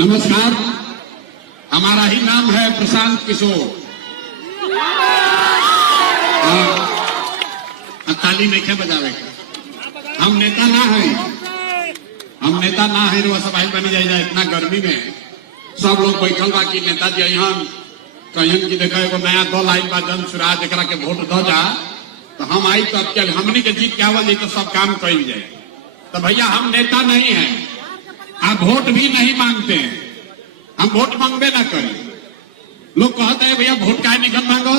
नमस्कार, हमारा ही नाम है प्रशांत किशोर। ताली नहीं खे बजावे के। हम नेता ना है रो सभाई बनी जाए इतना गर्मी में सब लोग बैठल बा कि नेताजी यहाँ कहीं की देखा एगो नया दल आई बा जन सुराज एकरा के वोट द जा तो हम आई तो अब चल हमनी के जीत के आवल जाए तो सब काम कल जाए। तो भैया हम नेता नहीं है, आप वोट भी नहीं मांगते हैं, हम वोट मांगबे ना करें। लोग कहते हैं भैया वोट काहे निकल मांगो,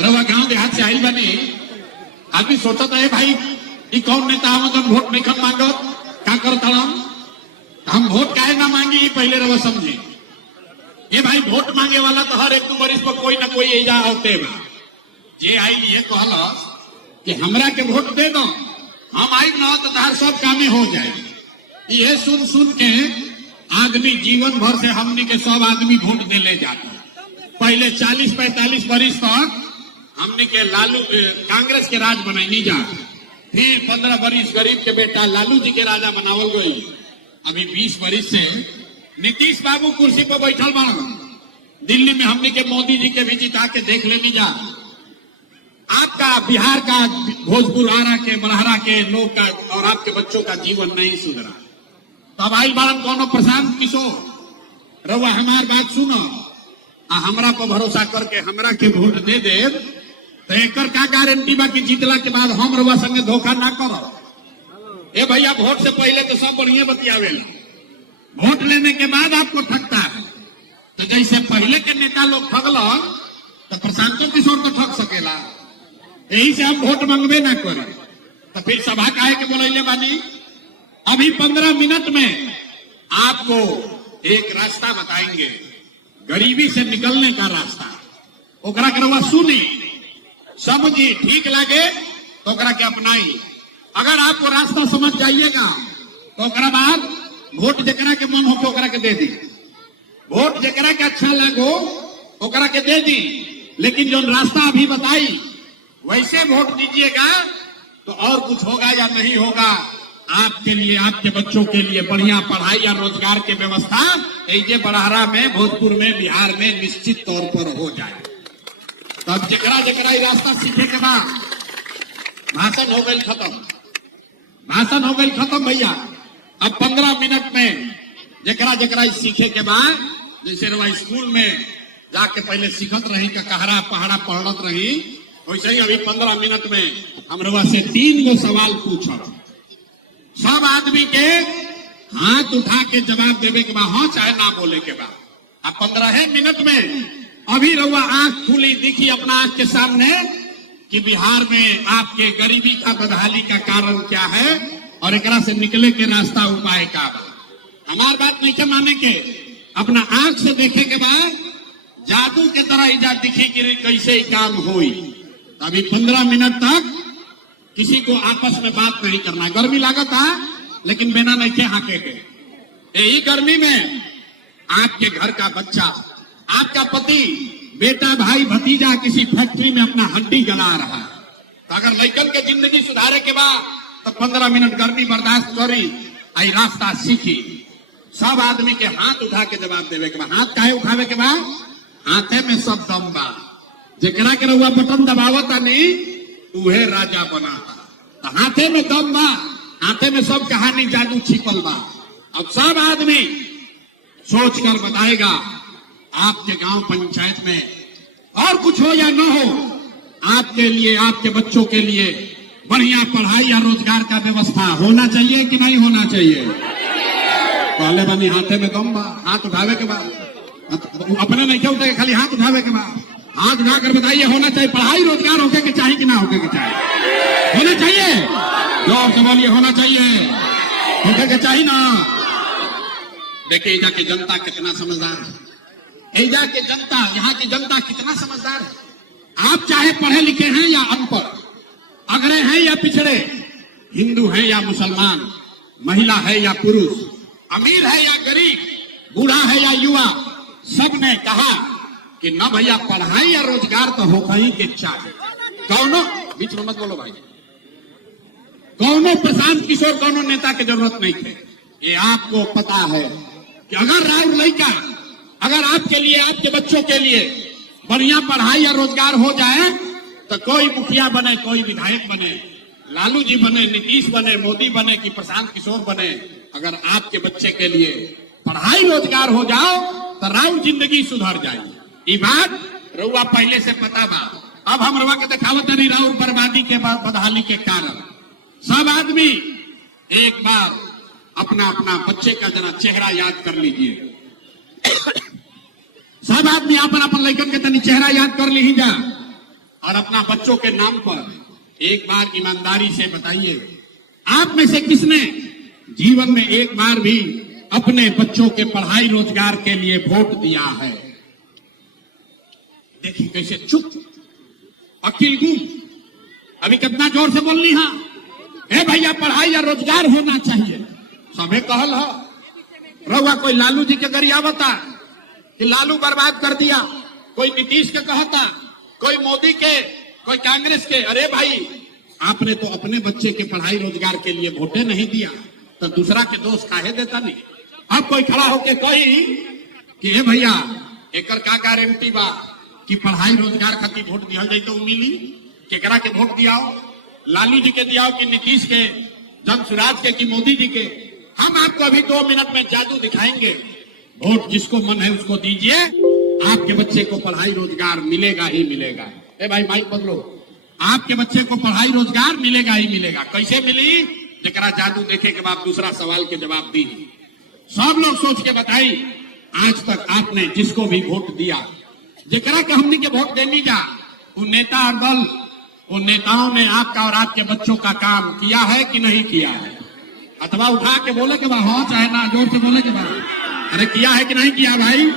रवा गांव देहात से आई बनी आदमी सोचता है भाई ये कौन नेता हम जब वोट नहीं मांगो क्या करता हम वोट काहे ना मांगी ये पहले रवा समझे। ये भाई वोट मांगे वाला तो हर एक नंबर इस पर कोई ना कोई एजा होते बा जे आई ये कहला कि हमरा के वोट दे दो हम आई ना तो तार सब कामे हो जाए। ये सुन सुन के आदमी जीवन भर से हमनी के सब आदमी वोट दे ले जाते। पहले 40-45 वर्ष तक हमनी के लालू कांग्रेस के राज बनाई जा, फिर 15 वर्ष गरीब के बेटा लालू जी के राजा बनावल गई। अभी 20 वर्ष से नीतीश बाबू कुर्सी पर बैठल बन। दिल्ली में हमनी के मोदी जी के भी जिता के देख लेनी जा। आपका बिहार का भोजपुर आरा के बड़हरा के लोग का और आपके बच्चों का जीवन नहीं सुधरा। तब आई बारन कोनो प्रशांत किशोर रउआ हमार बात सुनो आ हमरा पर भरोसा करके हमरा के वोट दे दे तो एकर का गारंटी बा कि जीतला के बाद हम रउआ संगे धोखा ना करो। ए भैया वोट से पहले तो सब बढ़िया बतियावेला, वोट लेने के बाद आपको ठगता है। तो जैसे पहले के नेता लोग ठगल तो प्रशांत किशोर तो ठग सकेला। यही से हम वोट मांगबे ना करें। तो फिर सभा काहे के बोलैले बानी। अभी 15 मिनट में आपको एक रास्ता बताएंगे, गरीबी से निकलने का रास्ता। ओकरा करवा सुनी समझी ठीक लगे तो ओकरा के अपनाई। अगर आपको रास्ता समझ जाइएगा तो ओकरा बाद वोट जकरा के मन हो ओकरा के दे दी, वोट जकरा के अच्छा लगो ओकरा के दे दी। लेकिन जो रास्ता अभी बताई वैसे वोट दीजिएगा तो और कुछ होगा या नहीं होगा आपके लिए, आपके बच्चों के लिए बढ़िया पढ़ाई या रोजगार की व्यवस्था ऐसे बड़हरा में, भोजपुर में, बिहार में निश्चित तौर पर हो जाए। तब जकरा जकरा रास्ता सीखे के बाद भाषण हो गई खत्म, भाषण हो गई खत्म भैया। अब 15 मिनट में जकरा जकरा सीखे के बाद जैसे रवा स्कूल में जाके पहले सीखत रही का कहरा पहाड़ा पढ़त रही वैसे ही अभी 15 मिनट में हम रवा से 3 गो सवाल पूछब। सब आदमी के हाथ उठा के जवाब देवे के बाद हाँ चाहे ना बोले के बाद। अब 15 मिनट में अभी रउआ आंख खुली दिखी अपना आंख के सामने कि बिहार में आपके गरीबी का बदहाली का कारण क्या है और एकरा से निकले के रास्ता उपाय का बा। हमार बात नहीं के माने के अपना आंख से देखे के बाद जादू के तरह इजा दिखी कि कैसे काम हुई। अभी 15 मिनट तक किसी को आपस में बात नहीं करना। गर्मी लागत है लेकिन बिना नहीं थे हाके के। यही गर्मी में आपके घर का बच्चा, आपका पति, बेटा, भाई, भतीजा किसी फैक्ट्री में अपना हड्डी गला रहा है तो अगर लड़कन के जिंदगी सुधारे के बाद तो 15 मिनट गर्मी बर्दाश्त करी आई रास्ता सीखी। सब आदमी के हाथ उठा के जवाब देवे के बाद। हाथ काहे उठावे के बाद हाथे में सब दम बा। जकरा के रउआ बटन दबावता नहीं उहे राजा बनाता। तो हाथे में दम बा, हाथे में सब कहानी जादू छिपल बा। अब सब आदमी सोच कर बताएगा आपके गांव पंचायत में और कुछ हो या न हो आपके लिए, आपके बच्चों के लिए बढ़िया पढ़ाई या रोजगार का व्यवस्था होना चाहिए कि नहीं होना चाहिए। पहले बनी हाथे में दम बा, हाथ उठावे के बाद अपने नहीं क्या उठे खाली हाथ उठावे के बाद हाथ उठाकर बताइए होना चाहिए पढ़ाई रोजगार होके के चाहिए कि ना होके के चाहिए। होना चाहिए, जोर से बोलिए होना चाहिए, होके के चाहिए ना। देखिए एजा की जनता कितना समझदार है, एजा की जनता, यहाँ की जनता कितना समझदार है। आप चाहे पढ़े लिखे हैं या अनपढ़, अगड़े हैं या पिछड़े, हिंदू हैं या मुसलमान, महिला है या पुरुष, अमीर है या गरीब, बूढ़ा है या युवा, सबने कहा कि न भैया पढ़ाई या रोजगार तो होगा ही के चाहिए। कौनो बीच में मत बोलो भाई, कौनो प्रशांत किशोर कौनो नेता की जरूरत नहीं थे। ये आपको पता है कि अगर राउर लड़का, अगर आपके लिए, आपके बच्चों के लिए बढ़िया पढ़ाई या रोजगार हो जाए तो कोई मुखिया बने, कोई विधायक बने, लालू जी बने, नीतीश बने, मोदी बने कि प्रशांत किशोर बने, अगर आपके बच्चे के लिए पढ़ाई रोजगार हो जाओ तो राउर जिंदगी सुधर जाएगी। ये बात रउआ पहले से पता बा। अब हम रउआ के दिखावत नहीं राउर बर्बादी के बदहाली के कारण। सब आदमी एक बार अपना अपना बच्चे का जना चेहरा याद कर लीजिए। सब आदमी अपन अपन लड़कन के तनी चेहरा याद कर ली जा और अपना बच्चों के नाम पर एक बार ईमानदारी से बताइए, आप में से किसने जीवन में एक बार भी अपने बच्चों के पढ़ाई रोजगार के लिए वोट दिया है? देखिए कैसे चुप, अकिल गुम। अभी कितना जोर से बोल ली। हाँ हे भैया, पढ़ाई या रोजगार होना चाहिए, सबे कहल है। रहुआ कोई लालू जी के गरिया बता कि लालू बर्बाद कर दिया, कोई नीतीश के कहता, कोई मोदी के, कोई कांग्रेस के। अरे भाई, आपने तो अपने बच्चे के पढ़ाई रोजगार के लिए वोटे नहीं दिया तो दूसरा के दोष काहे देता नहीं? अब कोई खड़ा होके कही कि हे भैया, एकर का गारंटी बा कि पढ़ाई रोजगार खातिर वोट दिया जाए तो मिली? केकरा के वोट दियाओ? लालू जी के दियाओ कि नीतीश के, जनसुराज के कि मोदी जी के? हम आपको अभी 2 मिनट में जादू दिखाएंगे। वोट जिसको मन है उसको दीजिए, आपके बच्चे को पढ़ाई रोजगार मिलेगा ही मिलेगा। ए भाई माइक बदलो। आपके बच्चे को पढ़ाई रोजगार मिलेगा ही मिलेगा। कैसे मिली? जरा जादू देखे के बाद दूसरा सवाल के जवाब दी। सब लोग सोच के बताई, आज तक आपने जिसको भी वोट दिया, जरा के हमने के वोट देनी जा, वो नेता और दल, वो नेताओं ने आपका और आपके बच्चों का काम किया है कि नहीं किया है? अथवा उठा के बोले के बाद, हो चाहे ना, जोर से बोले के बाद, अरे किया है कि नहीं किया? भाई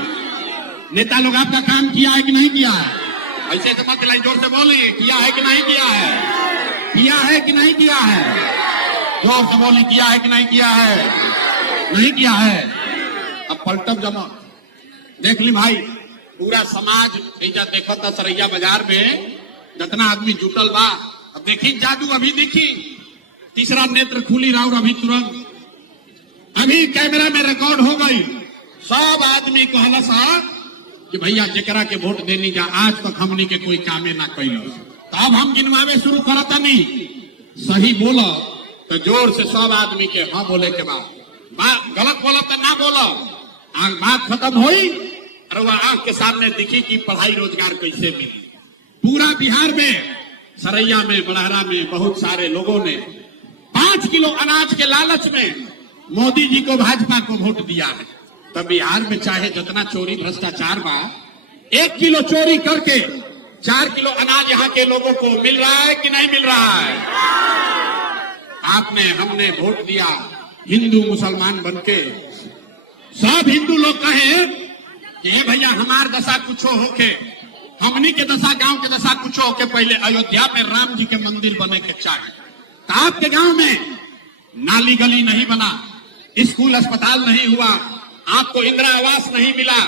नेता लोग आपका काम किया है कि नहीं किया है? ऐसे तो मत लाई, जोर से बोलिए, किया है कि नहीं किया है? किया है कि नहीं किया है? जोर से बोलिए, किया है कि नहीं किया है? नहीं किया है। अब पलटब जमा देख ली भाई, पूरा समाज ऐसा देखो था सरैया बाजार में जितना आदमी जुटल बा। अब देखी जादू, अभी देखी तीसरा नेत्र खुली राउर अभी तुरंत, अभी कैमरा में रिकॉर्ड हो गई। सब आदमी कहला सा कि भैया जकरा के वोट देनी जा, आज तक हमनी के कोई कामे ना कैलो। तो अब हम गिनवावे शुरू करता नहीं, सही बोलो तो जोर से सब आदमी के हाँ बोले के बाद, गलत बोलो तो ना बोलो। बात खत्म हुई और वह आंख के सामने दिखी कि पढ़ाई रोजगार कैसे मिली। पूरा बिहार में, सरैया में, बड़हरा में बहुत सारे लोगों ने 5 किलो अनाज के लालच में मोदी जी को, भाजपा को वोट दिया है। तो बिहार में चाहे जितना चोरी भ्रष्टाचार बा, 1 किलो चोरी करके 4 किलो अनाज यहाँ के लोगों को मिल रहा है कि नहीं मिल रहा है? आपने, हमने वोट दिया हिंदू मुसलमान बनके। सब हिंदू लोग कहे कि भैया हमार दशा कुछो होके, हमनी के दशा, गांव के दशा कुछो होके, पहले अयोध्या में राम जी के मंदिर बने के चाहे। तो आपके गांव में नाली गली नहीं बना, स्कूल अस्पताल नहीं हुआ, आपको इंदिरा आवास नहीं मिला,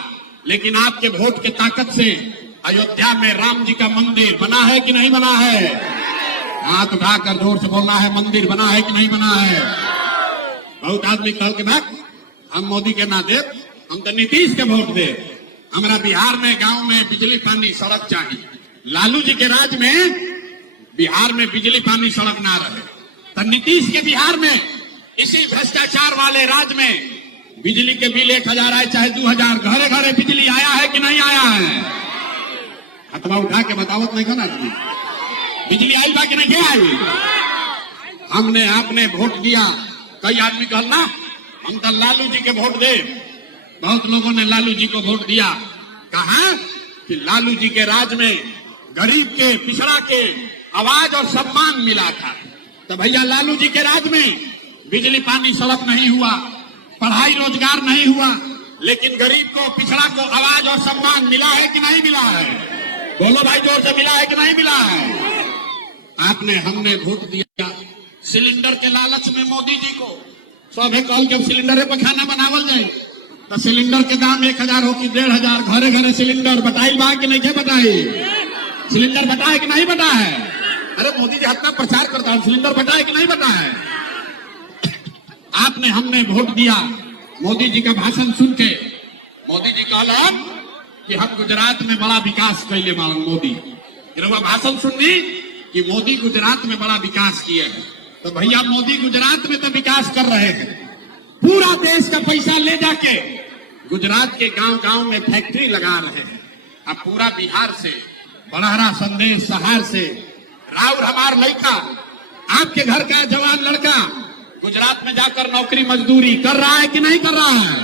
लेकिन आपके वोट के ताकत से अयोध्या में राम जी का मंदिर बना है कि नहीं बना है? हाथ उठाकर जोर से बोलना है, मंदिर बना है कि नहीं बना है? बहुत आदमी कह के भाग, हम मोदी के ना दे, हम तो नीतीश के वोट दे। हमारा बिहार में गांव में बिजली पानी सड़क चाहिए। लालू जी के राज में बिहार में बिजली पानी सड़क ना रहे, तो नीतीश के बिहार में, इसी भ्रष्टाचार वाले राज में बिजली के बिल 1000 आए चाहे 2000, घरे घरे बिजली आया है कि नहीं आया है? हथवा उठा के बतावत नहीं करना चाहिए, बिजली आई बा कि नहीं आई? हमने, आपने वोट दिया। कई आदमी कहल ना हम तो लालू जी के वोट दे, बहुत लोगों ने लालू जी को वोट दिया। कहा कि लालू जी के राज में गरीब के, पिछड़ा के आवाज और सम्मान मिला था। तो भैया लालू जी के राज में बिजली पानी सड़क नहीं हुआ, पढ़ाई रोजगार नहीं हुआ, लेकिन गरीब को, पिछड़ा को आवाज और सम्मान मिला है कि नहीं मिला है? बोलो भाई जोर से, मिला है कि नहीं मिला है? आपने, हमने वोट दिया सिलेंडर के लालच में मोदी जी को। सब है कल जब सिलेंडर पर खाना बनावल जाए तो सिलेंडर के दाम 1000 हो कि 1500, घरे घरे सिलेंडर बटाई बा कि नहीं बटाई? सिलेंडर बटा है कि नहीं बटा है? अरे मोदी जी अपना प्रचार करता है, सिलेंडर बटा है कि नहीं बटा है? आपने, हमने वोट दिया मोदी जी का भाषण सुन के मोदी जी कहलन कि हम गुजरात में बड़ा विकास कैले मालूम मोदी भाषण सुननी कि मोदी गुजरात में बड़ा विकास किए हैं। तो भैया मोदी गुजरात में तो विकास कर रहे हैं, पूरा देश का पैसा ले जाके गुजरात के गांव-गांव में फैक्ट्री लगा रहे हैं। अब पूरा बिहार से बड़हरा संदेश शहर से राउर हमार लड़का आपके घर का जवान लड़का गुजरात में जाकर नौकरी मजदूरी कर रहा है कि नहीं कर रहा है?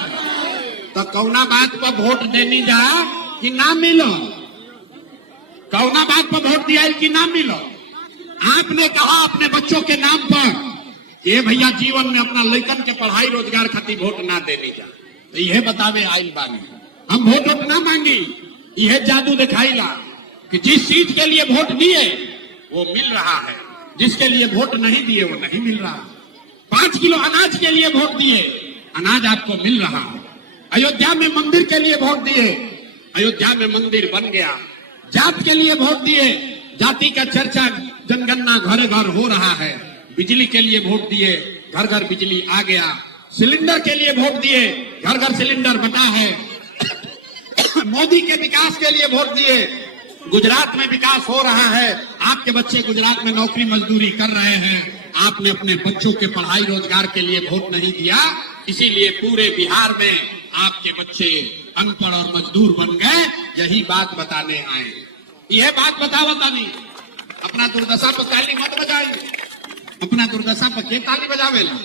तो कौना बात पर वोट देनी जा कि ना मिलो? कौना बात पर वोट दिया कि ना मिलो? आपने कहा अपने बच्चों के नाम पर कि भैया जीवन में अपना लड़कन के पढ़ाई रोजगार खातिर वोट ना देनी जा। तो यह बतावे आइल बानी हम वोट ना मांगी, यह जादू दिखाईला कि जिस चीज के लिए वोट दिए वो मिल रहा है, जिसके लिए वोट नहीं दिए वो नहीं मिल रहा। 5 किलो अनाज के लिए वोट दिए, अनाज आपको मिल रहा है। अयोध्या में मंदिर के लिए वोट दिए, अयोध्या में मंदिर बन गया। जात के लिए वोट दिए, जाति का चर्चा जनगणना घरे घर हो रहा है। बिजली के लिए वोट दिए, घर घर बिजली आ गया। सिलेंडर के लिए वोट दिए, घर घर सिलेंडर बटा है। मोदी के विकास के लिए वोट दिए, गुजरात में विकास हो रहा है। आपके बच्चे गुजरात में नौकरी मजदूरी कर रहे हैं। आपने अपने बच्चों के पढ़ाई रोजगार के लिए वोट नहीं दिया, इसीलिए पूरे बिहार में आपके बच्चे अनपढ़ और मजदूर बन गए। यही बात बताने आए, यह बात बतावता नहीं। अपना दुर्दशा पर ताली मत बजाई, अपना दुर्दशा पर के ताली बजावेला?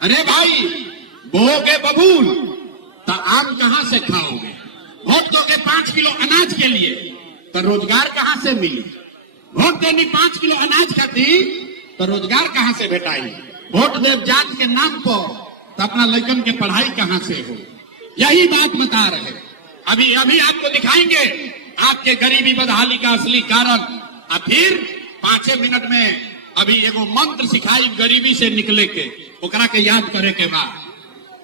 अरे भाई बोगे बबूल तो आम कहां से खाओगे? वोट दोगे 5 किलो अनाज के लिए तो रोजगार कहां से मिली? वोट देनी 5 किलो अनाज खाती तो रोजगार कहां से भेटाई? वोट देव जात के नाम पर तो अपना लड़कन के पढ़ाई कहां से हो? यही बात बता रहे। अभी अभी आपको दिखाएंगे आपके गरीबी बदहाली का असली कारण। और फिर 5 मिनट में अभी एगो मंत्र सिखाई गरीबी से निकले के, ओकरा के याद करे के बाद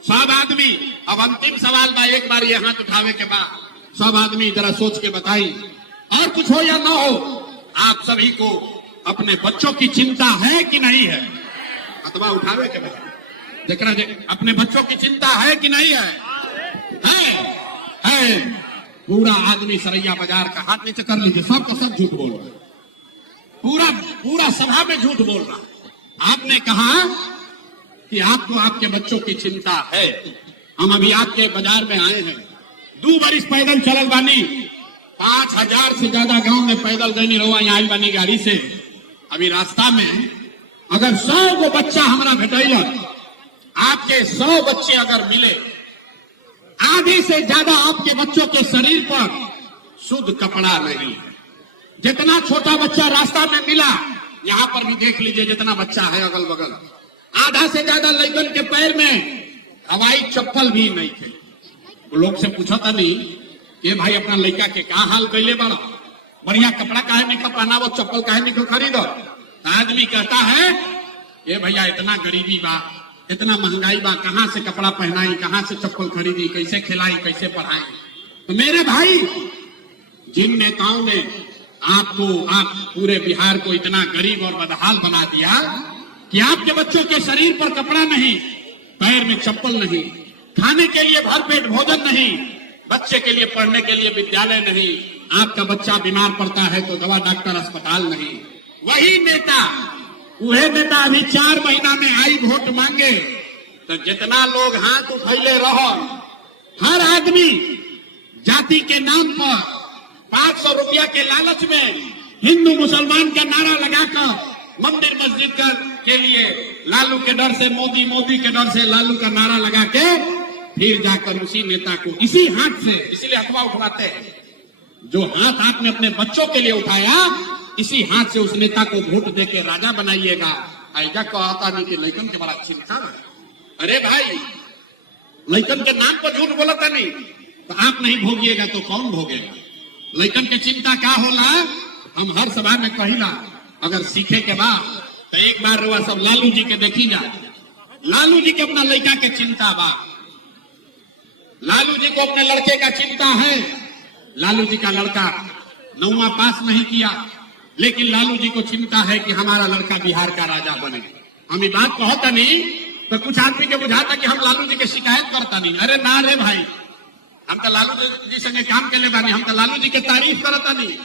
सब आदमी, अब अंतिम सवाल बा, एक बार ये हाथ उठावे के बाद सब आदमी जरा सोच के बताई, और कुछ हो या ना हो, आप सभी को अपने बच्चों की चिंता है कि नहीं है? अथवा उठावे के बाद जरा अपने बच्चों की चिंता है कि नहीं है? है। पूरा आदमी सरैया बाजार का हाथ नीचे कर लीजिए, सबका सब झूठ बोल रहा है, पूरा सभा में झूठ बोल रहा है। आपने कहा कि आपको आपके बच्चों की चिंता है। हम अभी आपके बाजार में आए हैं, 2 बरिस पैदल चलल बानी, 5000 से ज्यादा गांव में पैदल गई रहुआ यहाँ आयल बानी गाड़ी से। अभी रास्ता में अगर 100 गो बच्चा हमारा भेटैल, आपके 100 बच्चे अगर मिले, आधी से ज्यादा आपके बच्चों के शरीर पर शुद्ध कपड़ा नहीं है। जितना छोटा बच्चा रास्ता में मिला, यहाँ पर भी देख लीजिए जितना बच्चा है अगल बगल, आधा से ज्यादा लड़कन के पैर में हवाई चप्पल भी नहीं थे। तो लोग से पूछा था नहीं कि भाई अपना लड़का के क्या हाल कैले बड़ा, बढ़िया कपड़ा काहे नहीं पहना, वो चप्पल काहे नहीं खरीदो? आदमी कहता है ये भैया इतना गरीबी बा, इतना महंगाई बा, कहां से कपड़ा पहनाई, कहां से चप्पल खरीदी, कैसे खिलाई, कैसे पढ़ाई? तो मेरे भाई, जिन नेताओं ने आप पूरे बिहार को इतना गरीब और बदहाल बना दिया कि आपके बच्चों के शरीर पर कपड़ा नहीं, पैर में चप्पल नहीं, खाने के लिए भरपेट भोजन नहीं, बच्चे के लिए पढ़ने के लिए विद्यालय नहीं, आपका बच्चा बीमार पड़ता है तो दवा डॉक्टर अस्पताल नहीं। वही नेता, वह नेता अभी 4 महीना में आई वोट मांगे तो जितना लोग हाथ उठैले रहो, हर आदमी जाति के नाम पर 500 रुपया के लालच में हिंदू मुसलमान का नारा लगाकर मंदिर मस्जिद के लिए लालू के डर से मोदी, मोदी के डर से लालू का नारा लगा के फिर जाकर उसी नेता को इसी हाथ से, इसीलिए अफवाह उठवाते हैं, जो हाथ आपने अपने बच्चों के लिए उठाया इसी हाथ से उस नेता को वोट देके राजा बनाइएगा। ऐसा कहता नहीं कि लड़कन के बड़ा चिंता है। अरे भाई, लड़कन के नाम पर झूठ बोलता नहीं तो आप नहीं भोगिएगा तो कौन भोगेगा? लड़कन के चिंता क्या होला? हम हर सभा में कहिला, अगर सीखे के बाद तो एक बार रुआ सब लालू जी के देखी जा। लालू जी के अपना लड़का के चिंता बा, लालू जी को अपने लड़के का चिंता है। लालू जी का लड़का 9वां पास नहीं किया, लेकिन लालू जी को चिंता है कि हमारा लड़का बिहार का राजा बने। हम ये बात कहता नहीं तो कुछ आदमी के बुझाता कि हम लालू जी के शिकायत करता नहीं। अरे ना रे भाई, हम तो लालू जी संगे काम के ले बानी, हम तो लालू जी के तारीफ करता नहीं।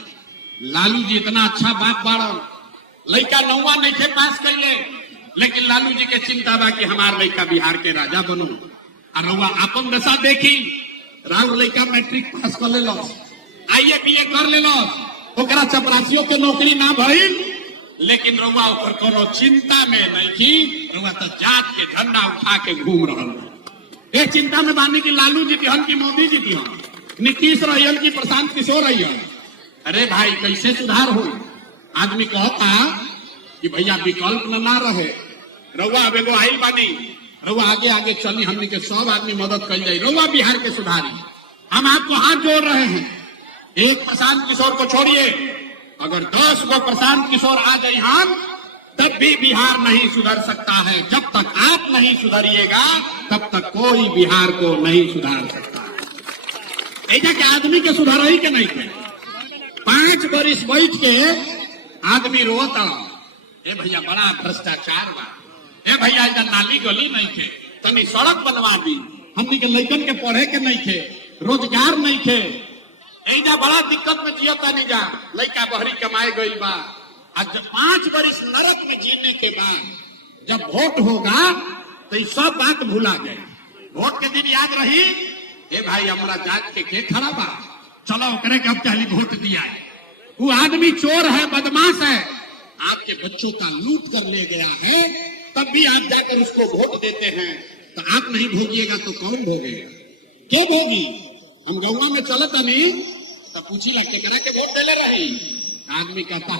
लालू जी इतना अच्छा बाप बाड़न, लड़का नौवा नहीं थे पास कैले, लेकिन लालू जी के चिंता बा कि हमार लड़का बिहार के राजा बनो। और रउआ अपन दशा देखी, राउर लड़का मैट्रिक पास कर ले, आईए बीए कर ले, ओकरा चपरासियों के नौकरी ना भइल, लेकिन रउआ ओकर कोनो चिंता में नहीं की। रउआ तो जात के झंडा उठा के घूम रहा है। एक चिंता में बानी कि लालू जी दिहन की मोदी जी दिहन, नीतीश रहियन की प्रशांत किशोर रहियन। अरे भाई कैसे सुधार हो? आदमी कहता कि भैया विकल्प ना रहे, रउआ अब एगो आइल बानी, रउआ आगे आगे चली, हमने के सब आदमी मदद कर जाए, रउआ बिहार के सुधारी। हम आपको हाथ जोड़ रहे हैं। एक प्रशांत किशोर को छोड़िए, अगर 10 गो प्रशांत किशोर आ जाए हम, तब भी बिहार नहीं सुधर सकता है। जब तक आप नहीं सुधरिएगा तब तक कोई बिहार को नहीं सुधार सकता। ऐसा के आदमी के सुधार ही के नहीं थे। 5 बरिस बैठ के आदमी रोता, ए भैया बड़ा भ्रष्टाचार बा, ए भैया इधर नाली गली नहीं थे, तनी सड़क बनवा दी, हमनी के लड़कन के पढ़े के नहीं थे, रोजगार नहीं थे, ऐजा बड़ा दिक्कत में जियता नहीं जा, लड़का बहरी कमाए गई बा। आज 5 बरिस नरक में जीने के बाद जब वोट होगा तो ये सब बात भुला गए। वोट के दिन याद रही, ए भाई हमारा जात के खड़ा बा, चलो करे के अब चाहे वोट दिया है। वो आदमी चोर है, बदमाश है, आपके बच्चों का लूट कर ले गया है, तब भी आप जाकर उसको वोट देते हैं। तो आप नहीं भोगिएगा तो कौन भोगेगा? क्या भोगी? हम गौवा में चलता नहीं तो पूछी लगते करे के वोट देले रही, आदमी कहता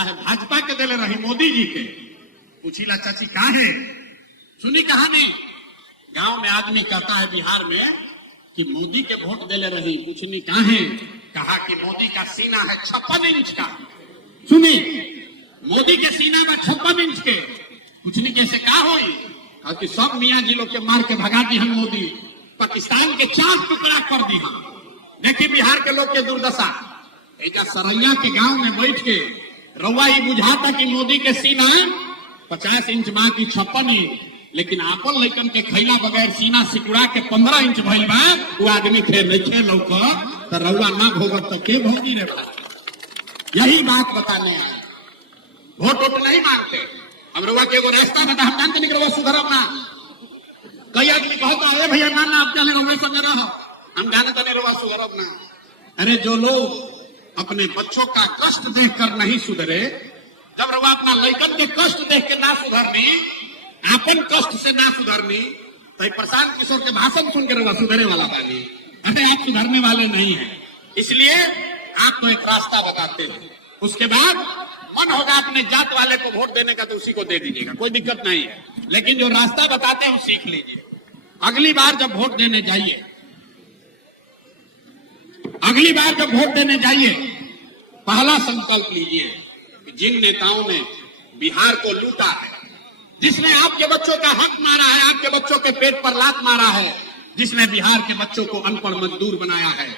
है भाजपा के देले रही, मोदी जी के। पूछी ला चाची कहाँ है? सुनी कहानी, गांव में आदमी कहता है बिहार में कि मोदी के वोट देले रही। पूछनी कहाँ है? कहा कि मोदी का सीना है 56 इंच का। सुनी, मोदी के सीना में 56 इंच के। पूछनी कैसे कहा हुई? कहा कि सब मियाँ जी लोग के मार के भगा दी हम मोदी, पाकिस्तान के 4 टुकड़ा कर दी हम। देखिए बिहार के लोग के दुर्दशा। ऐसा सरैया के गांव में बैठ के रउआ ही बुझाता कि मोदी के सीना 50 इंच बा की 56 इंच, लेकिन आपन लड़कन के खैला बगैर सीना सिकुड़ा के 15 इंच भइल बा। वो आदमी थे नहीं लौक तो रउआ ना भोगत तो के भोगी रे भाई। यही बात बताने आए। वोट वोट नहीं मांगते हम, रउआ के एगो रास्ता बता, हम जानते नहीं रउआ सुधरब ना। कई आदमी कहता है भैया ना आप चले रउआ संगे रहो, हम जानते नहीं रउआ सुधरब ना। अरे जो लोग अपने बच्चों का कष्ट देखकर नहीं सुधरे, जब रउआ अपना लड़कन के कष्ट देख के ना सुधरनी, अपन कष्ट से ना सुधरनी, तो प्रशांत किशोर के भाषण सुन के रउआ सुधरे वाला बानी। अरे आप सुधरने वाले नहीं हैं, इसलिए आपको एक रास्ता बताते हैं। उसके बाद मन होगा अपने जात वाले को वोट देने का तो उसी को दे दीजिएगा, कोई दिक्कत नहीं है। लेकिन जो रास्ता बताते हैं वो सीख लीजिए। अगली बार जब वोट देने जाइए, अगली बार जब वोट देने जाइए, पहला संकल्प लीजिए कि जिन नेताओं ने बिहार को लूटा है, जिसने आपके बच्चों का हक मारा है, आपके बच्चों के पेट पर लात मारा है, जिसने बिहार के बच्चों को अनपढ़ मजदूर बनाया है,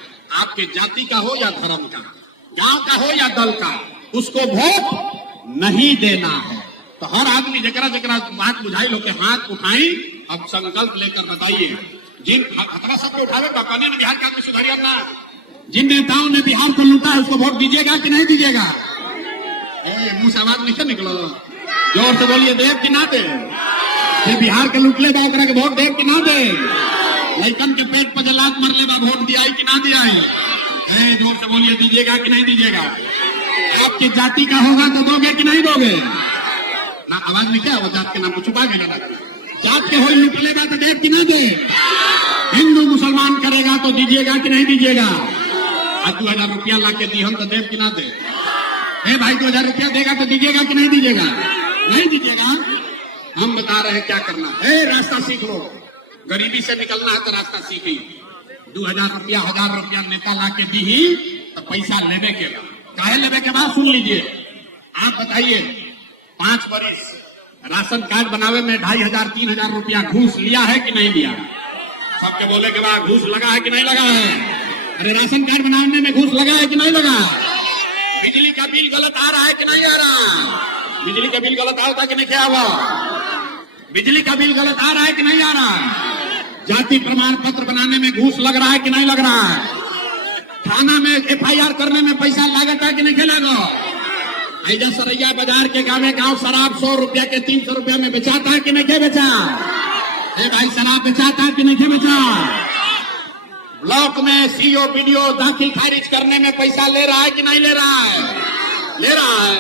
आपके जाति का हो या धर्म का, गांव का हो या दल का, उसको वोट नहीं देना है। तो हर आदमी जकरा जकरा बात बुझाई लोग के हाथ उठाई, अब संकल्प लेकर बताइए। जिन खतरा सबको उठावे बकाने ने बिहार का आदमी सुधारिया ना, जिन नेताओं ने बिहार को लूटा है उसको वोट दीजिएगा कि नहीं दीजिएगा? मुंह से आवाज नहीं निकलो, जोर से बोलिए, देव कि ना दे? बिहार के लूटले बा ओकरा के वोट देव कि ना दे? लड़कन के पेट पर जलात मरले बा वोट दिया कि ना दिया? जोर से बोलिए, दीजिएगा कि नहीं दीजिएगा? आपकी जाति का होगा तो दोगे कि नहीं दोगे? ना आवाज नहीं, क्या वो जात के नाम को छुपा गया? जात के हो लूटले बा तो देव कि ना दे? हिंदू मुसलमान करेगा तो दीजिएगा कि नहीं दीजिएगा? आज 2000 रुपया ला के दी हम तो देव कि ना दे? भाई 2000 रुपया देगा तो दीजिएगा कि नहीं दीजिएगा? नहीं दीजिएगा। हम बता रहे हैं क्या करना है। रास्ता सीख लो, गरीबी से निकलना है तो रास्ता सीखी। 2000 रुपया 1000 रुपया नेता ला के दी ही तो पैसा लेने के बाद, काहे लेने के बाद सुन लीजिए। आप बताइए, 5 बरिस राशन कार्ड बनावे में 2500-3000 रुपया घूस लिया है कि नहीं लिया? सबके बोले के बाद घूस लगा है कि नहीं लगा है? अरे राशन कार्ड बनाने में घूस लगा है कि नहीं लगा? बिजली का बिल गलत आ रहा है कि नहीं आ रहा? बिजली का बिल गलत आता कि नहीं क्या हुआ? बिजली का बिल गलत आ रहा है कि नहीं आ रहा है? जाति प्रमाण पत्र बनाने में घूस लग रहा है कि नहीं लग रहा है? थाना में FIR करने में पैसा लागत है कि नहीं खेलेगा? ऐजा सरैया बाजार के गाँव शराब 100 रुपया के 300 रुपया में बेचाता है कि नहीं बेचा? भाई शराब बेचाता है कि नहीं बेचा? ब्लॉक में CO BDO दाखिल खारिज करने में पैसा ले रहा है कि नहीं ले रहा है? ले रहा है।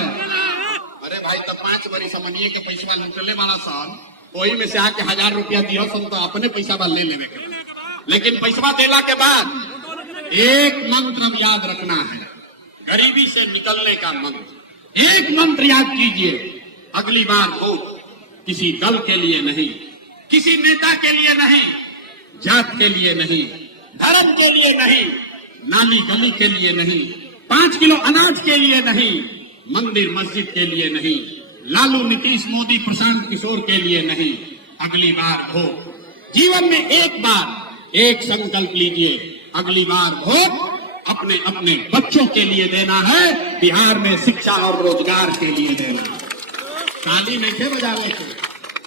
अरे भाई तब 5 बरी समझिए के पैसा लूटले वाला सन वही में से आके 1000 रुपया दियो सन तो अपने पैसा बा ले लेवे के। लेकिन पैसा देला के बाद एक मंत्र अब याद रखना है, गरीबी से निकलने का मंत्र। एक मंत्र याद कीजिए, अगली बार वोट किसी दल के लिए नहीं, किसी नेता के लिए नहीं, जात के लिए नहीं, धर्म के लिए नहीं, नाली गली के लिए नहीं, 5 किलो अनाज के लिए नहीं, मंदिर मस्जिद के लिए नहीं, लालू नीतीश मोदी प्रशांत किशोर के लिए नहीं। अगली बार वोट जीवन में एक बार एक संकल्प लीजिए, अगली बार वोट अपने अपने बच्चों के लिए देना है, बिहार में शिक्षा और रोजगार के लिए देना है। ताली नहीं बजावे थे,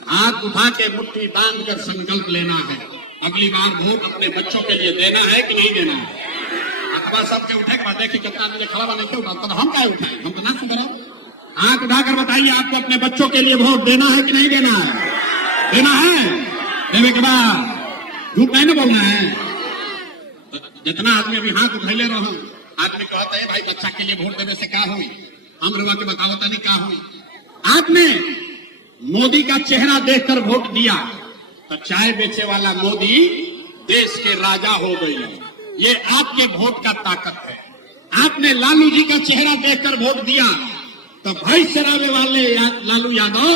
हाथ उठा के मुट्ठी बांध कर संकल्प लेना है, अगली बार वोट अपने बच्चों के लिए देना है कि नहीं देना है। अखबार सबके उठे के बाद देखिए कितना आदमी खड़ा बने क्यों उठा, तो हम क्या उठाए, हम तो ना सुधरा। हाथ उठाकर बताइए आपको अपने बच्चों के लिए वोट देना है कि नहीं देना है? देना है। देने के बाद झूठ नहीं ना बोलना है। तो जितना आदमी अभी हाथ उठैले रहो, आदमी कहता है भाई बच्चा के लिए वोट देने से क्या हुई, हम लोग के बताओ नहीं क्या हुई। आपने मोदी का चेहरा देखकर वोट दिया तो चाय बेचे वाला मोदी देश के राजा हो गई। ये आपके वोट का ताकत है। आपने लालू जी का चेहरा देखकर वोट दिया तो भाई चरावे वाले लालू यादव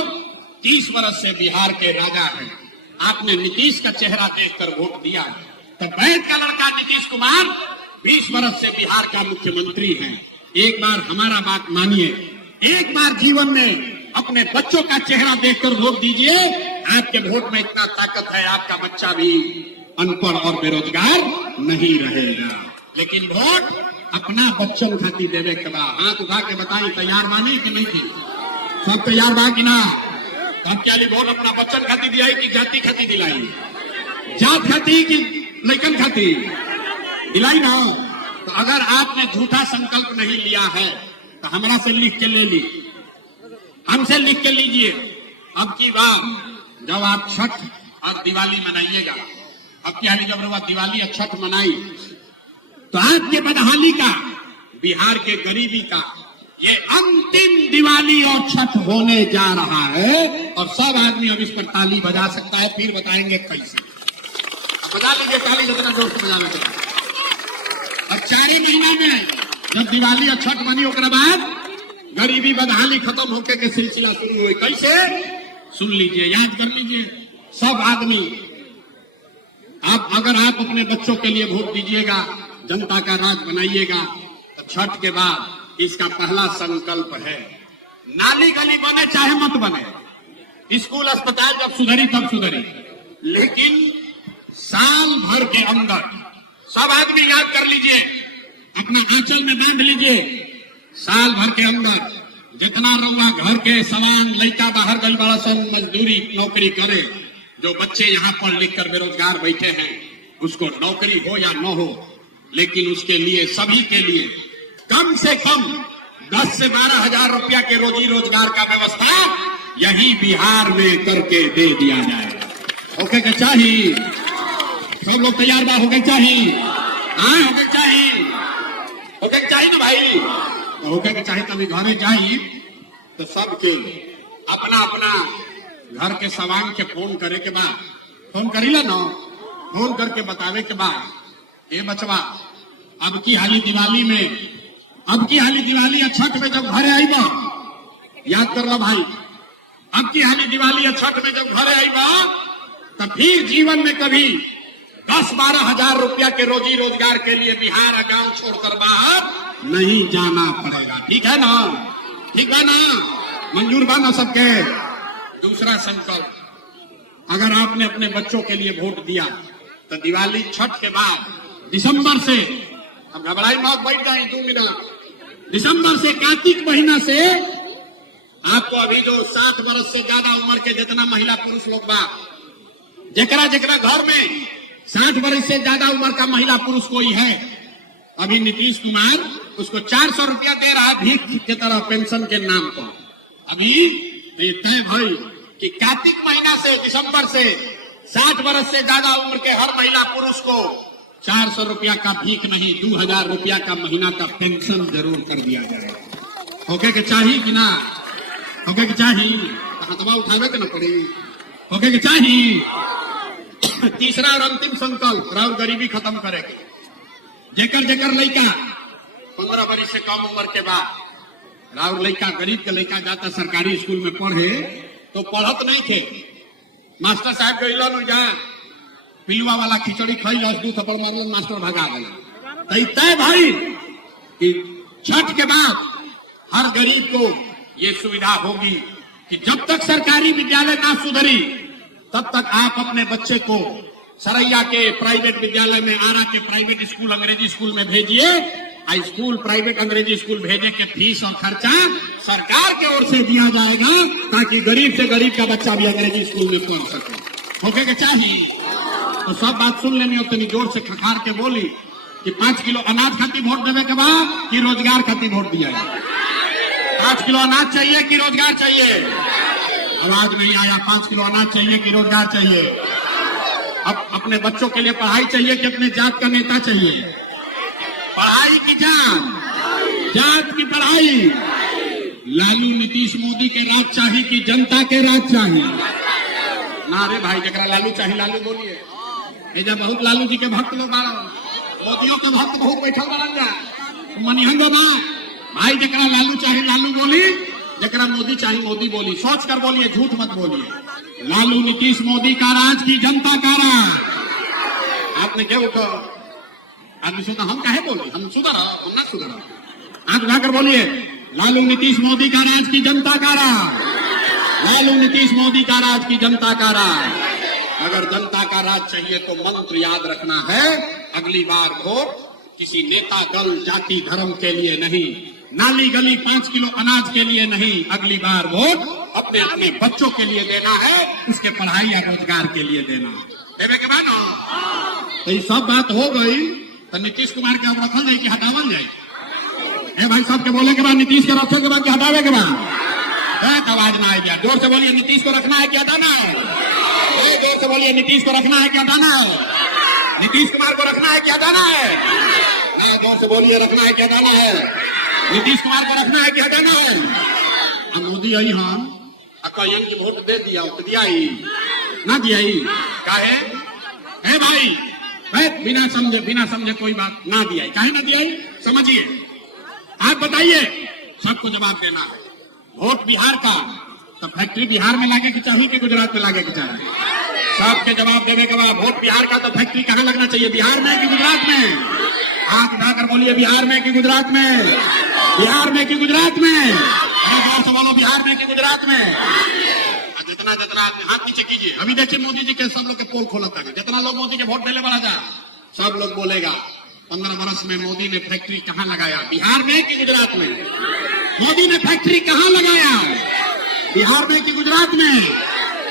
30 वर्ष से बिहार के राजा हैं। आपने नीतीश का चेहरा देखकर वोट दिया तो बैठ का लड़का नीतीश कुमार 20 वर्ष से बिहार का मुख्यमंत्री है। एक बार हमारा बात मानिए, एक बार जीवन में अपने बच्चों का चेहरा देखकर वोट दीजिए। आपके वोट में इतना ताकत है, आपका बच्चा भी अनपढ़ और बेरोजगार नहीं रहेगा। लेकिन वोट अपना बच्चन खातिर देवे के बाद हाथ उठा के बताई तैयार मानी कि नहीं थी? सब तैयार बा कि ना? अब क्या वोट अपना बच्चन खातिर दिलाई कि जाति खातिर दिलाई? जात खातिर कि लड़कन खातिर दिलाई ना? तो अगर आपने झूठा संकल्प नहीं लिया है तो हमरा से लिख के ले ली, हमसे लिख के लीजिए। अब की बात जब आप छठ और दिवाली मनाइएगा, अब की हाली जब आप दिवाली और छठ मनाई तो आपके बदहाली का, बिहार के गरीबी का ये अंतिम दिवाली और छठ होने जा रहा है। और सब आदमी अब इस पर ताली बजा सकता है, फिर बताएंगे कैसे। अब बजा लीजिए ताली जितना जोर से बजा लेते। अब 4 महीना में जब दिवाली और छठ बनी उसके बाद गरीबी बदहाली खत्म होके के सिलसिला शुरू हुई। कैसे? सुन लीजिए, याद कर लीजिए सब आदमी। आप अगर आप अपने बच्चों के लिए वोट दीजिएगा, जनता का राज बनाइएगा, तो छठ के बाद इसका पहला संकल्प है नाली गली बने चाहे मत बने, स्कूल अस्पताल जब सुधरी तब सुधरी, लेकिन साल भर के अंदर सब आदमी याद कर लीजिए, अपना आंचल में बांध लीजिए, साल भर के अंदर जितना रउआ घर के सवान लड़का बाहर गई बड़ा सन मजदूरी नौकरी करे, जो बच्चे यहाँ पढ़ लिख कर बेरोजगार बैठे हैं उसको नौकरी हो या न हो, लेकिन उसके लिए सभी के लिए कम से कम 10 से 12 हजार रुपया के रोजी रोजगार का व्यवस्था यही बिहार में करके दे दिया जाएगा। ओके के चाहिए? सब लोग तैयार बा? हो गए चाहिए? हाँ हो गए चाहिए? हो गए चाहिए ना भाई? तो हो गए के चाहिए तभी घरे चाहिए तो सबके अपना अपना घर के सवान के फोन करे के बाद, फोन करीला ना, फोन करके बतावे के बाद ये बचवा अब की हाली दिवाली में, अब की हाली दिवाली या छठ में जब घरे आई बा, याद कर लो भाई, अब की हाली दिवाली या छठ में जब घरे आई बा तब फिर जीवन में कभी 10-12 हजार रुपया के रोजी रोजगार के लिए बिहार गांव छोड़कर बाहर नहीं जाना पड़ेगा। ठीक है ना? ठीक है ना? मंजूर बा ना सबके? दूसरा संकल्प, अगर आपने अपने बच्चों के लिए वोट दिया तो दिवाली छठ के बाद दिसंबर से, अब घबराई मत, बैठ जाए 2 मिनट, दिसंबर से कार्तिक महीना से आपको अभी जो 60 वर्ष से ज्यादा उम्र के जितना महिला पुरुष लोग बा, जकरा जकरा घर में 60 वर्ष से ज्यादा उम्र का महिला पुरुष कोई है, अभी नीतीश कुमार उसको 400 रुपया दे रहा है भीख के तरह पेंशन के नाम पर। अभी तय भाई कि कार्तिक महीना से दिसंबर से 60 वर्ष से ज्यादा उम्र के हर महिला पुरुष को 400 रुपया का भीख नहीं 2000 रुपया का महीना का पेंशन जरूर कर दिया जाए। होके के चाहिए कि ना? होके के चाहिए? हथवा उठावे के ना पड़ी। होके के चाहिए। तीसरा और अंतिम संकल्प, राहुल गरीबी खत्म करेगी। जेकर जेकर लड़का 15 वर्ष से कम उम्र के बाद राहुल लड़का, गरीब के लड़का जाता सरकारी स्कूल में पढ़े तो पढ़त नहीं थे। मास्टर साहब गइलन जा पिलुआ वाला खिचड़ी खइलस, 2 थप्पड़ मारलन, मास्टर भगा गया। तय भाई कि छठ के बाद हर गरीब को ये सुविधा होगी कि जब तक सरकारी विद्यालय ना सुधरी तब तक आप अपने बच्चे को सरैया के प्राइवेट विद्यालय में, आरा के प्राइवेट स्कूल अंग्रेजी स्कूल में भेजिए। स्कूल प्राइवेट अंग्रेजी स्कूल भेजने के फीस और खर्चा सरकार की ओर से दिया जाएगा ताकि गरीब से गरीब का बच्चा भी अंग्रेजी स्कूल में पढ़ सके। होके के चाहिए? तो सब बात सुन लेनी, उतनी जोर से खखार के बोली कि 5 किलो अनाज खाती वोट देवे के बाद कि रोजगार खाती वोट दिया जाए। 5 किलो अनाज चाहिए कि रोजगार चाहिए? आवाज नहीं आया। 5 किलो अनाज चाहिए कि रोजगार चाहिए? अब अपने बच्चों के लिए पढ़ाई चाहिए कि अपने जात का नेता चाहिए? पढ़ाई की जात, जात की पढ़ाई। लालू नीतीश मोदी के राज चाहिए कि जनता के राज चाहिए? ना रे भाई, जरा लालू चाहिए लालू बोलिए। ये बहुत लालू जी के भक्त लोग मोदियों के भक्त बहुत बैठल बन जा मनिहंग बा भाई। जरा लालू चाहिए लालू बोली, जरा मोदी चाहिए मोदी बोली। सोच कर बोलिए, झूठ मत बोलिए। लालू नीतीश मोदी का राज की जनता का राज। आपने क्या उठो आदमी सुना, हम काहे बोली? हम सुधरा, हम ना सुधरा। आप उठाकर बोलिए, लालू नीतीश मोदी का राज की जनता का राज। लालू नीतीश मोदी का राज की जनता का राज। अगर जनता का राज चाहिए तो मंत्र याद रखना है, अगली बार वोट किसी नेता, दल, जाति, धर्म के लिए नहीं, नाली गली 5 किलो अनाज के लिए नहीं, अगली बार वोट अपने अपने बच्चों के लिए देना है, उसके पढ़ाई या रोजगार के लिए देना है। के बाद तो ये सब बात हो गई तो नीतीश कुमार के अब रखल जाए कि हटावल जाए? भाई सबके बोले के बाद नीतीश के रखे के बाद कि हटावे के बाद? आवाज ना आएगा, जोर से बोलिए, नीतीश को रखना है कि हटाना है? जोर से बोलिए, नीतीश को रखना है कि हटाना है? नीतीश कुमार को रखना है कि हटाना है? ना, जोर से बोलिए, रखना है कि हटाना है? नीतीश कुमार को रखना है कि हटाना है? अब मोदी आई हम अकयन की वोट दे दिया, दिया ही ना दिया ही काहे? है भाई, बिना समझे कोई बात ना दिया ही, काहे ना दिया ही? समझिए, आप बताइए, सबको जवाब देना है। वोट बिहार का तो फैक्ट्री बिहार में लागे की चाहिए कि गुजरात में लागे की चाहिए? सबके जवाब देने के बाद वोट बिहार का तो फैक्ट्री कहाँ लगना चाहिए, बिहार में कि गुजरात में? हाथ उठाकर बोलिए, बिहार में कि गुजरात में? बिहार में कि गुजरात में? से बोलो, बिहार में कि गुजरात में? जितना जितना आदमी हाथ नीचे कीजिए। अभी देखिए मोदी जी के सब लोग के पोल खोलत है, जितना लोग मोदी के वोट देने वाला जा सब लोग बोलेगा 15 वर्ष में मोदी ने फैक्ट्री कहाँ लगाया, बिहार में कि गुजरात में? मोदी ने फैक्ट्री कहाँ लगाया, बिहार में कि गुजरात में?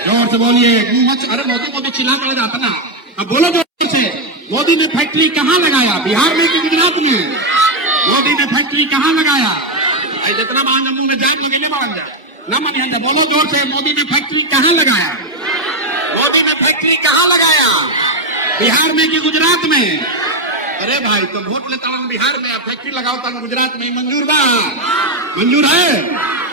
जोर से बोलिए, अरे मोदी मोदी चिल्ला कर जाता ना, अब बोलो जोर से, मोदी ने फैक्ट्री कहाँ लगाया, बिहार में कि गुजरात में? मोदी ने फैक्ट्री कहाँ लगाया? जितना बांध मुंह में जान लगे बांध जाए ना मन, बोलो जोर से, मोदी ने फैक्ट्री कहाँ लगाया? मोदी ने फैक्ट्री कहाँ लगाया, बिहार में कि गुजरात में? अरे भाई, तो वोट लेता हूँ बिहार में, फैक्ट्री लगाता हूँ गुजरात में, मंजूर बा? मंजूर है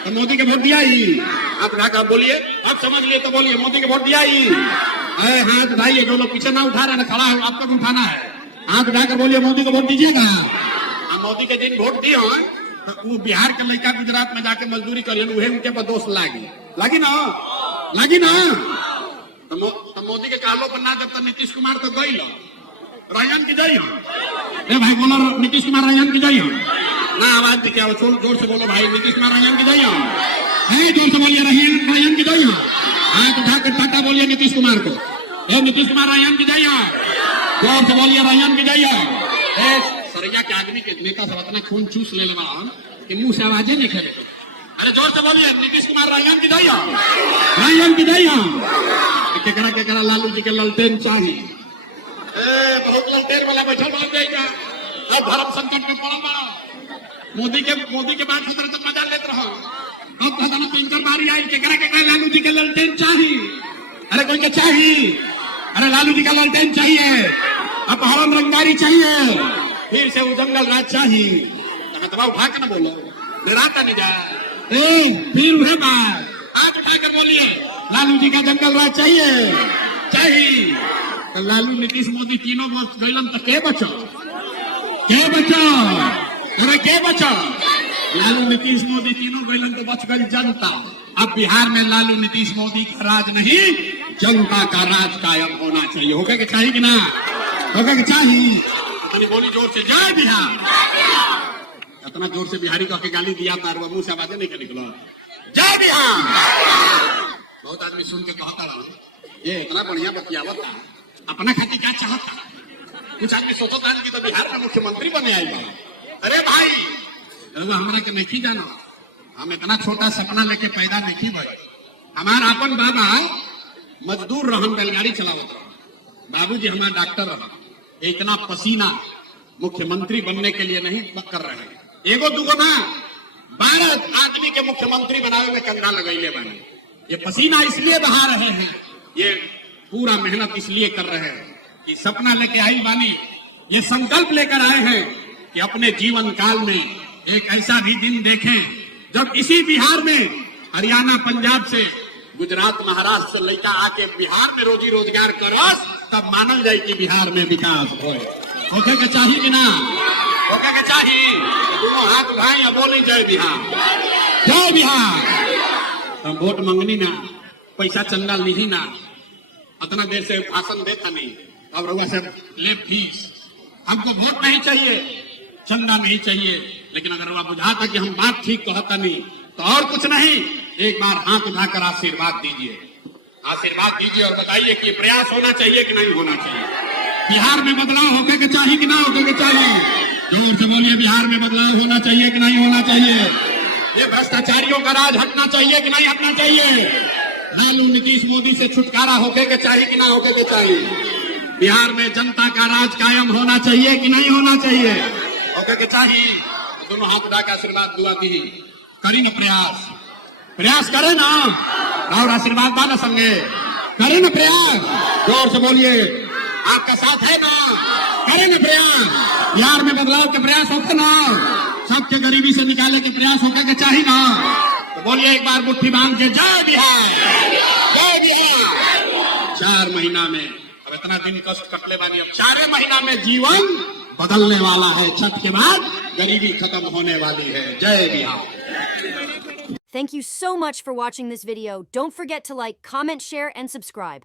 तो मोदी के वोट दिया ही। आप उठाकर बोलिए, आप समझ लिए तो बोलिए, मोदी के वोट दिया ही। अरे हाथ उठाइए, जो लोग पीछे ना उठा रहे ना, खड़ा है, आपको भी उठाना है। हाथ उठाकर बोलिए, मोदी को वोट दीजिएगा। मोदी के दिन वोट दिए तो वो बिहार के लड़का गुजरात में जाके मजदूरी करिए, उहे उनके पर दोष लागी ना, लागी ना। तो मोदी के कहलो पर ना, जब तक नीतीश कुमार तो गई रैयन की जाइए। भाई बोलो, नीतीश कुमार रैयन की जाइए ना, आवाज दिखे, जोर से बोलो भाई, नीतीश कुमार रैयन की जाइए। जोर से बोलिए, रैयन की जाइए। हाथ उठाकर टाटा बोलिए नीतीश कुमार को, नीतीश कुमार रैयन की जाइए। जोर से बोलिए, रैयन की जाइए। सरैया के आदमी के नेता सब इतना खून चूस ले कि मुंह से आवाजें नहीं खेले। अरे जोर से बोलिए, नीतीश कुमार रंगन की दैया, रंगन की दैया। केकरा लालू जी के ललटेन चाहिए। बहुत ललटेन वाला बैठल बात देगा। अब धर्म संकट में पड़ा बड़ा। मोदी के बात होता तो मजा लेते रहो। अब कहता ना 3 बारी आई, केकरा लालू जी के ललटेन चाहिए। अरे कोई के चाहिए, अरे लालू जी का ललटेन चाहिए, अपहरण रंगदारी चाहिए, फिर से वो जंगल राज चाहिए। दबाव उठा के ना बोलो, डराता नहीं जाए। फिर उठे बात, हाथ उठाकर बोलिए, लालू जी का जंगल राज चाहिए। तो लालू नीतीश मोदी तीनों बच गए तो के बचो? अरे के बचो? लालू नीतीश मोदी तीनों गए तो बच गई जनता। अब बिहार में लालू नीतीश मोदी का राज नहीं, जनता का राज कायम होना चाहिए। होगा कि चाहिए कि ना? होगा कि चाहिए? तो बोली जोर से, जय बिहार। इतना जोर से बिहारी को गाली दिया था, मुंह से आवाज नहीं निकला, जय बिहार। बहुत आदमी सुन के कहता रहा, ये इतना बढ़िया बतियावत था, अपना खातिर क्या चाहता। कुछ आदमी सोचता है कि तो बिहार में मुख्यमंत्री बने आई बा। अरे भाई, हमरा के नहीं जाना, हम इतना छोटा सपना लेके पैदा नहीं भाई। हमारा अपन बाबा मजदूर रहन, बैलगाड़ी चलावत रहा, बाबूजी हमारा डॉक्टर रहा। इतना पसीना मुख्यमंत्री बनने के लिए नहीं कर रहे, एगो दुगो ना 12 आदमी के मुख्यमंत्री बनावे में कंधा लगैले बने। ये पसीना इसलिए बहा रहे हैं, ये पूरा मेहनत इसलिए कर रहे हैं कि सपना लेके आई बानी, ये संकल्प लेकर आए हैं कि अपने जीवन काल में एक ऐसा भी दिन देखें जब इसी बिहार में हरियाणा, पंजाब से, गुजरात, महाराष्ट्र से लड़का आके बिहार में रोजी रोजगार करो, तब मानल जाए कि बिहार में विकास होके के चाहिए कि ना? होके के चाहिए। दोनों हाथ उठाए या बोली जय बिहार, जय बिहार। हम वोट मंगनी ना, पैसा चंदा नहीं ना, इतना देर से भाषण देता नहीं, अब रउआ से ले फीस। हमको वोट नहीं चाहिए, चंदा नहीं चाहिए, लेकिन अगर वह बुझाता कि हम बात ठीक कहता नहीं तो और कुछ नहीं, एक बार हाथ उठाकर आशीर्वाद दीजिए, आशीर्वाद दीजिए और बताइए कि प्रयास होना चाहिए कि नहीं होना चाहिए। बिहार में बदलाव होके के चाहिए कि ना होके के चाहिए? जोर से बोलिए, बिहार में बदलाव होना चाहिए कि नहीं होना चाहिए? ये भ्रष्टाचारियों का राज हटना चाहिए कि नहीं हटना चाहिए? लालू नीतीश मोदी से छुटकारा होके के चाहिए कि ना होके के चाहिए? बिहार में जनता का राज कायम होना चाहिए कि नहीं होना चाहिए? होके के चाहिए। दोनों हाथ उठा के आशीर्वाद दुआ दी, करी ना प्रयास करे ना, और आशीर्वाद दाना संगे करे ना प्रयास। जोर से बोलिए, आपका साथ है ना? करे ना प्रयास। बिहार में बदलाव के प्रयास होते ना, सबके गरीबी से निकाले के प्रयास होके के चाहिए ना? तो बोलिए एक बार मुट्ठी बांध के, जय बिहार, जय बिहार। 4 महीना में, अब इतना दिन कष्ट कटले बानी, अब 4 महीना में जीवन बदलने वाला है। छठ के बाद गरीबी खत्म होने वाली है। जय Bihar. Thank you so much for watching this video. Don't forget to like, comment, share, and subscribe.